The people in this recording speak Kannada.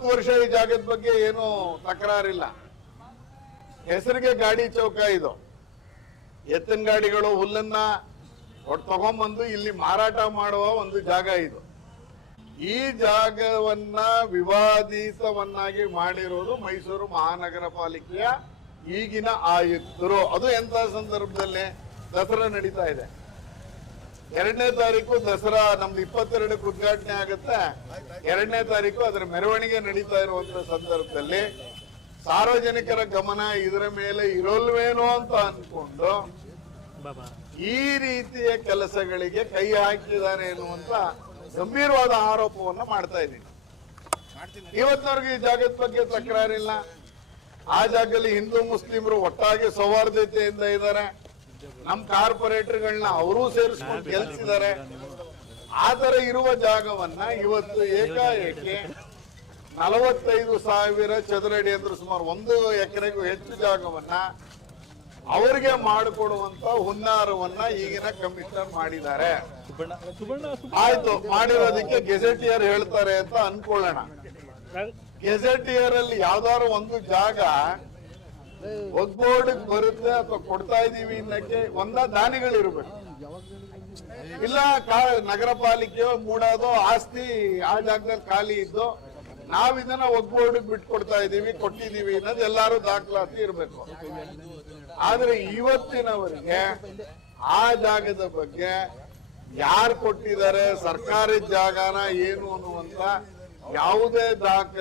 ಮೂವತ್ತು ವರ್ಷ ಈ ಜಾಗದ ಬಗ್ಗೆ ಏನು ತಕರಾರಿಲ್ಲ. ಹೆಸರಿಗೆ ಗಾಡಿ ಚೌಕ ಇದು. ಎತ್ತಿನ ಗಾಡಿಗಳು ಹುಲ್ಲನ್ನ ಒಟ್ಟು ತಗೊಂಬಂದು ಇಲ್ಲಿ ಮಾರಾಟ ಮಾಡುವ ಒಂದು ಜಾಗ ಇದು. ಈ ಜಾಗವನ್ನ ವಿವಾದಿತವನ್ನಾಗಿ ಮಾಡಿರೋದು ಮೈಸೂರು ಮಹಾನಗರ ಪಾಲಿಕೆಯ ಈಗಿನ ಆಯುಕ್ತರು. ಅದು ಎಂತ ಸಂದರ್ಭದಲ್ಲಿ ದಸರಾ ನಡೀತಾ ಇದೆ. ಎರಡನೇ ತಾರೀಕು ದಸರಾ, ನಮ್ದು ಇಪ್ಪತ್ತೆರಡಕ್ಕೆ ಉದ್ಘಾಟನೆ ಆಗುತ್ತೆ. ಎರಡನೇ ತಾರೀಕು ಅದರ ಮೆರವಣಿಗೆ ನಡೀತಾ ಇರುವಂತ ಸಂದರ್ಭದಲ್ಲಿ ಸಾರ್ವಜನಿಕರ ಗಮನ ಇದರ ಮೇಲೆ ಇರೋಲ್ವೇನೋ ಅಂತ ಅನ್ಕೊಂಡು ಈ ರೀತಿಯ ಕೆಲಸಗಳಿಗೆ ಕೈ ಹಾಕಿದ್ದಾರೆ ಎನ್ನುವಂತ ಗಂಭೀರವಾದ ಆರೋಪವನ್ನು ಮಾಡ್ತಾ ಇದ್ದೀನಿ. ಇವತ್ತಿನವರೆಗೆ ಈ ಜಾಗದ ಬಗ್ಗೆ ತಕರಾರಿಲ್ಲ. ಆ ಜಾಗದಲ್ಲಿ ಹಿಂದೂ, ಮುಸ್ಲಿಮರು ಒಟ್ಟಾಗಿ ಸೌಹಾರ್ದತೆಯಿಂದ ಇದ್ದಾರೆ. ನಮ್ ಕಾರ್ಪೊರೇಟರ್ಗಳನ್ನ ಅವರೂ ಸೇರಿಸ್ಕೊಂಡು ಗೆಲ್ಸಿದ್ದಾರೆ ಆತರ ತರ ಇರುವ ಜಾಗವನ್ನ ಇವತ್ತು ಏಕಾಏಕಿ ನಲವತ್ತೈದು ಸಾವಿರ ಚದರಡಿ ಅಂದ್ರೆ ಸುಮಾರು ಒಂದು ಎಕರೆಗೂ ಹೆಚ್ಚು ಜಾಗವನ್ನ ಅವರಿಗೆ ಮಾಡಿಕೊಡುವಂತ ಹುನ್ನಾರವನ್ನ ಈಗಿನ ಕಮಿಷನರ್ ಮಾಡಿದ್ದಾರೆ. ಆಯ್ತು ಮಾಡಿರೋದಕ್ಕೆ ಗೆಜೆಟಿಯರ್ ಹೇಳ್ತಾರೆ ಅಂತ ಅನ್ಕೊಳ್ಳೋಣ. ಗೆಜೆಟಿಯರ್ ಅಲ್ಲಿ ಯಾವ್ದಾದ್ರು ಒಂದು ಜಾಗ ಒಗ್ಬೋರ್ಡ್ ಬರುತ್ತೆ ಅಥವಾ ಕೊಡ್ತಾ ಇದೀವಿ ಅನ್ನಕ್ಕೆ ಒಂದ ದಾನಿಗಳಿರ್ಬೇಕು. ಇಲ್ಲ ನಗರ ಪಾಲಿಕೆ ಮೂಡೋದು ಆಸ್ತಿ ಆ ಜಾಗದಲ್ಲಿ ಖಾಲಿ ಇದ್ದು ನಾವ್ ಇದನ್ನ ಒಗ್ಬೋರ್ಡ್ ಬಿಟ್ಕೊಡ್ತಾ ಇದೀವಿ, ಕೊಟ್ಟಿದೀವಿ ಅನ್ನೋದು ಎಲ್ಲಾರು ದಾಖಲಾತಿ ಇರ್ಬೇಕು. ಆದ್ರೆ ಇವತ್ತಿನವರಿಗೆ ಆ ಜಾಗದ ಬಗ್ಗೆ ಯಾರು ಕೊಟ್ಟಿದ್ದಾರೆ, ಸರ್ಕಾರಿ ಜಾಗನ ಏನು ಅನ್ನುವಂತ ಯಾವುದೇ ದಾಖಲೆ